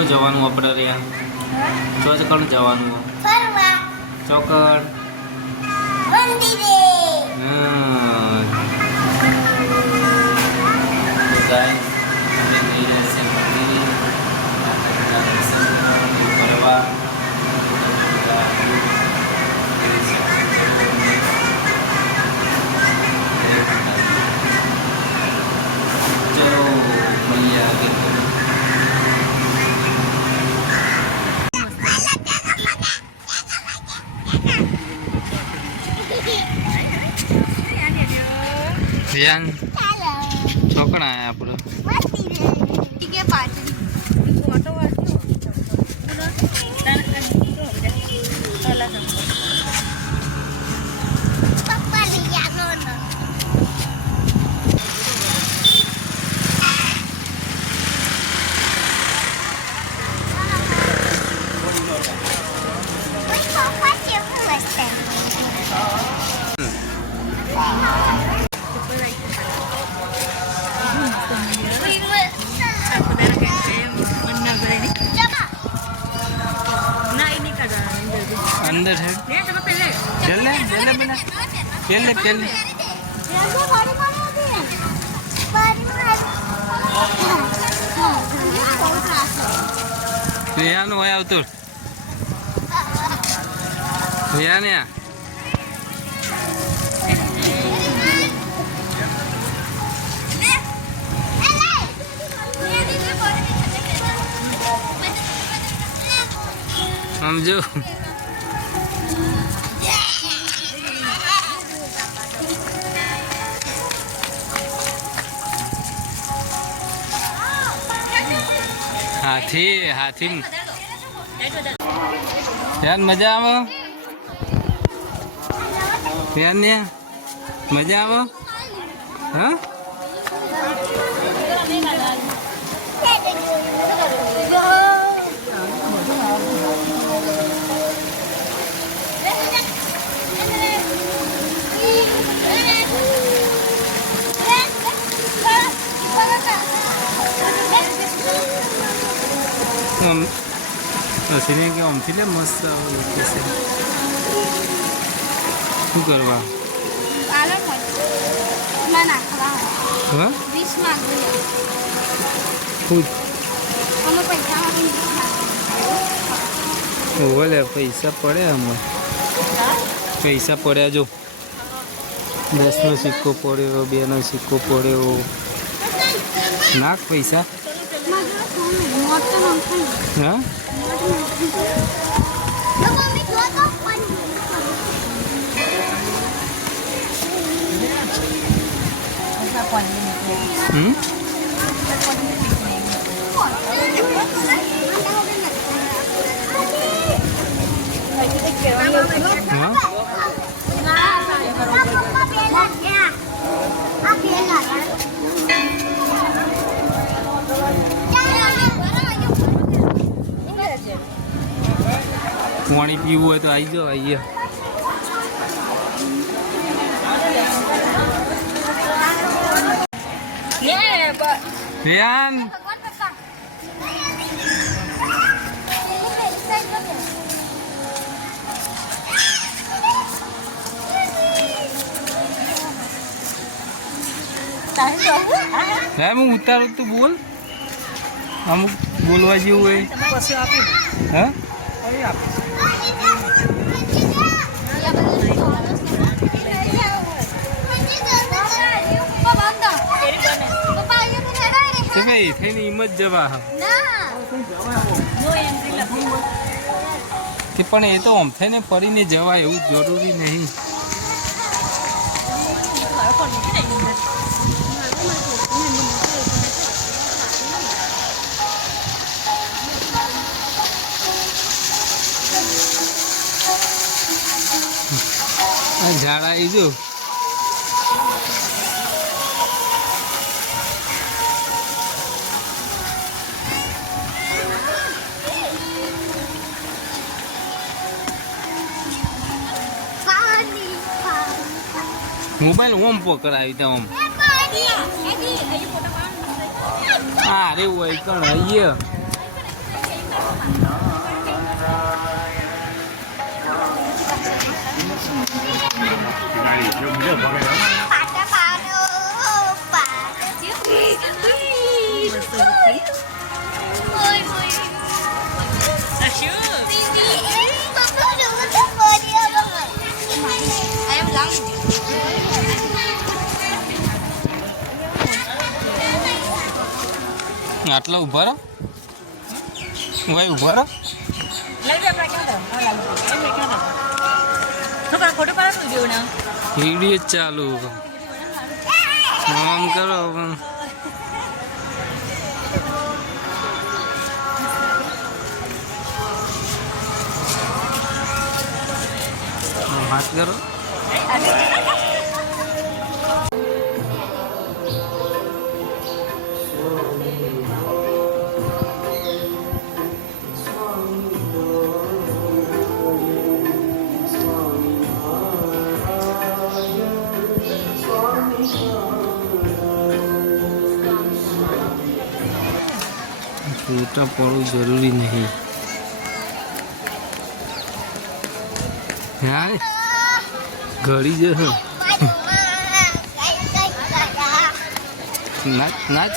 જો જવાનું આપણે રહ્યા ચોકડ જવાનું ચોકડ Rian, ચોકડ આયા આપણે अंदर है चल ले बना पहले रियान होया उतर रियान या हम जो हाथी यार मजा आवो यार ने मजा आवो हाँ सीने के हम थी मस्त कैसे શું કરવા ઓલે પૈસા પડ્યા હમણાં પૈસા પડ્યા જો 10નો સિક્કો પડ્યો 2નો સિક્કો પડ્યો નાખ પૈસા હા પાણી પીવું હોય તો આવી જાઓ આવીએ Rian હું ઉતારું તું બોલ અમુક બોલવા જેવું હોય હા તો ભાઈ થઈને હિંમત જવા કે પણ એ તો આમ થઈને ફરીને જવાય એવું જરૂરી નહીં ઝાડ આવી જો मोबाइल ओम पकड़ाई था ओम अरे वो कण ये આટલા ઉભા રહો ભાઈ, ઉભા રહો. વિડીયો ચાલુ આમ કરો. હાથ કરો. ફોટા પડવું જરૂરી નહીં. હા ઘડી જશે. નાચ નાચ.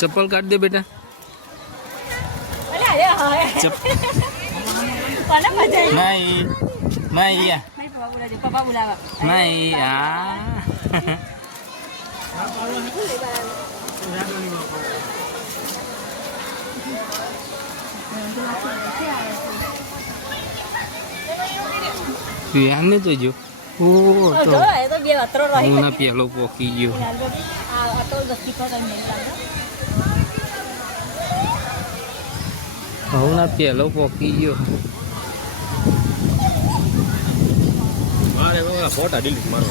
चप्पल काट दे बेटा. नहीं नहीं या नहीं याने तो जो ना पेलो पोकी गयो. હમણાં પેલો પોકી ગયો. ફોટા ડિલીટ મારો.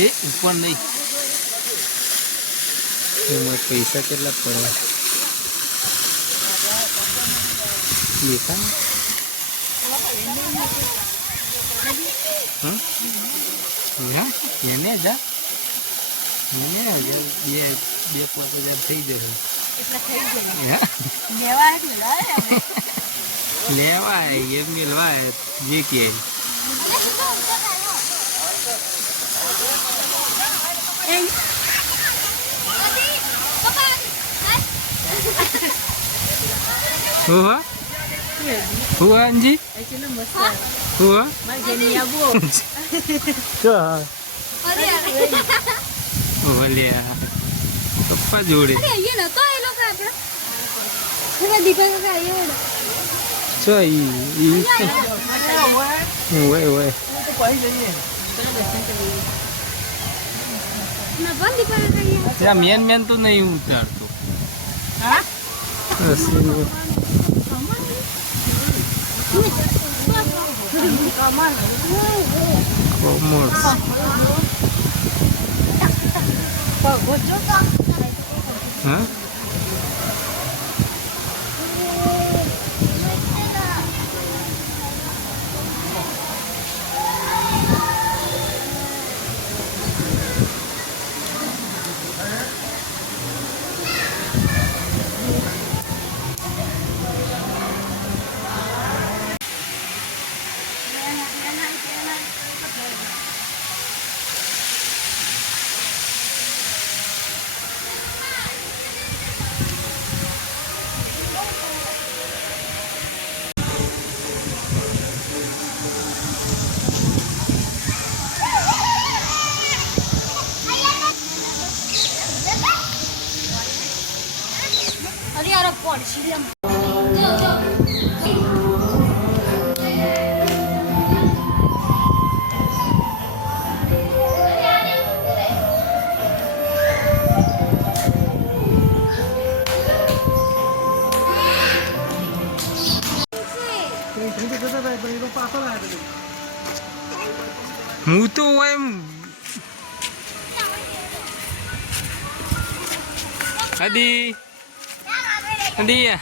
એ ઉપર નહીં. એમાં પૈસા કેટલા પડે દેખા. હા એને જા એને બે 5,000 થઈ જશે. લેવાય એમ મેળવાય જે કે हुआ हुआ जी हुआ बोलिया पप्पा जोड़े मेन मेन तो नहीं उतारतो. हाँ હું તો એમ અડી અડી